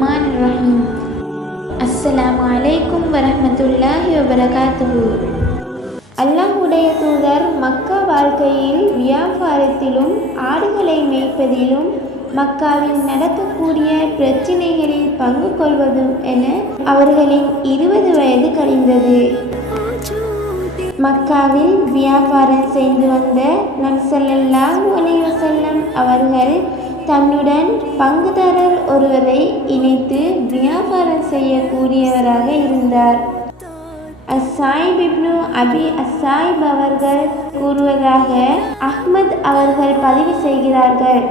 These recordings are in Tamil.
ரஹ்மானிர்-ரஹீம். அஸ்ஸலாமு அலைக்கும் வரஹ்மத்துல்லாஹி வபரகாத்துஹு. அல்லாஹ்வுடைய தூதர் மக்கா வாழ்க்கையில் வியாபாரத்திலும் ஆடுகளை மேய்ப்பதிலும் மக்காவில் நடக்கக்கூடிய பிரச்சினைகளில் பங்கு கொள்வதும் என அவர்களின் 20 வயது கழிந்தது. மக்காவில் வியாபாரம் செய்து வந்த நபி ஸல்லல்லாஹு அலைஹி வஸல்லம் அவர்கள் தன்னுடன் பங்குதாரர் ஒருவரை இணைத்து வியாபாரம் செய்யக்கூடியவராக இருந்தார். அஸ்ஸாயிப் இப்னு அபி அஸ்ஸாயிப் அவர்கள் கூறுவதாக அஹ்மத் அவர்கள் பதிவு செய்கிறார்கள்.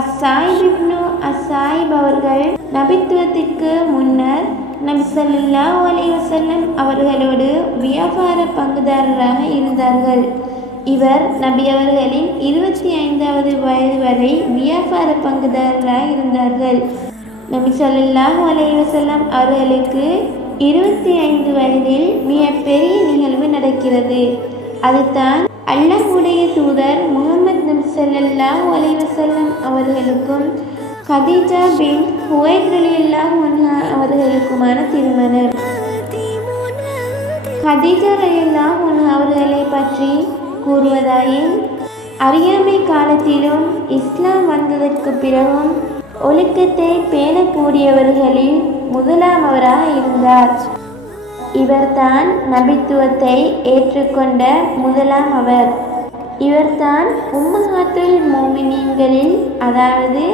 அஸ்ஸாயிப் இப்னு அஸ்ஸாயிப் அவர்கள் நபித்துவத்திற்கு முன்னர் நபி ஸல்லல்லாஹு அலைஹி வஸல்லம் அவர்களோடு வியாபார பங்குதாரராக இருந்தார்கள். இவர் நபி அவர்களின் 25வது வயது வரை வியாபார பங்குதாரராக இருந்தார்கள். நபி ஸல்லல்லாஹு அலைஹி வஸல்லம் அவர்களுக்கு 25 வயதில் மிகப்பெரிய நிகழ்வு நடக்கிறது. அதுதான் அல்லாஹ்வுடைய தூதர் முஹம்மது நபி ஸல்லல்லாஹு அலைஹி வஸல்லம் அவர்களுக்கும் கதீஜா பின் ஹுவைத் ரலியல்லாஹு அன்ஹா அவர்களுக்குமான திருமணம். கதீஜா ரலியல்லாஹு அன்ஹா அவர்களை பற்றி கூறுவதாயின், அறியாமை காலத்திலும் இஸ்லாம் வந்ததற்கு பிறகும் ஒழுக்கத்தை பேணக்கூடியவர்களில் முதலாமவராக இருந்தார். இவர்தான் நபித்துவத்தை ஏற்றுக்கொண்ட முதலாம் அவர். இவர்தான் உம்மஹாத்துல் மோமினீன்களில், அதாவது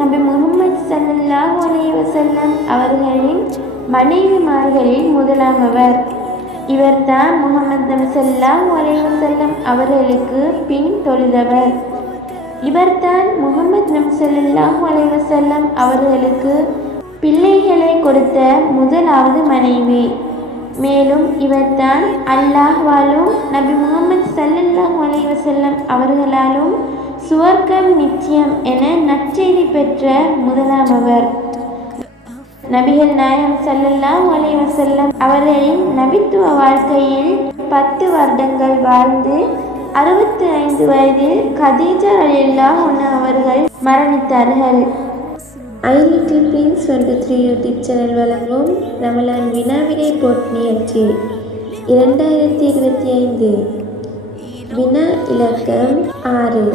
நபி முஹம்மது ஸல்லல்லாஹு அலைஹி வஸல்லம் அவர்களின் மனைவிமார்களில் முதலாமவர். இவர்தான் முஹம்மது நபி ஸல்லல்லாஹு அலைஹி வஸல்லம் அவர்களுக்கு பின் தொழுதவர். இவர்தான் முஹம்மது நபி ஸல்லல்லாஹு அலைஹி வஸல்லம் அவர்களுக்கு பிள்ளைகளை கொடுத்த முதலாவது மனைவி. மேலும் இவர்தான் அல்லாஹ்வாலும் நபி முஹம்மது ஸல்லல்லாஹு அலைஹி வஸல்லம் அவர்களாலும் சுவர்க்கம் நிச்சயம் என நற்செய்தி பெற்ற முதலாமவர். நபிகள் நாயகம் ஸல்லல்லாஹு அலைஹி வஸல்லம் அவர்களின் நபித்துவ வாழ்க்கையில் 10 வருடங்கள் வாழ்ந்து 65 வயதில் கதீஜா ரலியல்லாஹு அன்ஹா அவர்கள் மரணித்தார்கள். ஐ லிட்டில் பிரின்ஸ் 123 யூடியூப் சேனல் வழங்கும் ரமலான் வினாவிடை போட்டி நிகழ்ச்சி 2025. வினா இலக்கம் 6.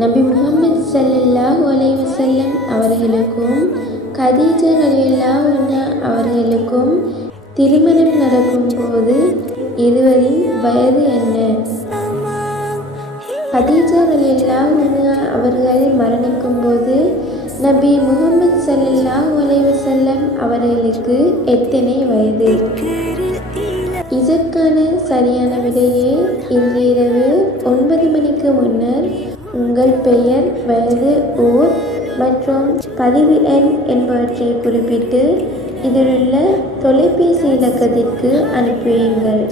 நபி முஹம்மது ஸல்லல்லாஹு அலைஹி வஸல்லம் அவர்களுக்கும் கதீஜா ரலியல்லாஹு அன்ஹா அவர்களுக்கும் திருமணம் நடக்கும் போது இருவரின் வயது என்ன? கதீஜா ரலியல்லாஹு அன்ஹா அவர்கள் மரணிக்கும் போது நபி முஹம்மது ஸல்லல்லாஹு அலைஹி வஸல்லம் அவர்களுக்கு எத்தனை வயது? இதற்கான சரியான விடையை இன்று இரவு 9 மணிக்கு முன்னர் உங்கள் பெயர், வயது, ஊர் மற்றும் பதிவு எண் என்பவற்றை குறிப்பிட்டு இதிலுள்ள தொலைபேசி இலக்கத்திற்கு அனுப்புவீங்கள்.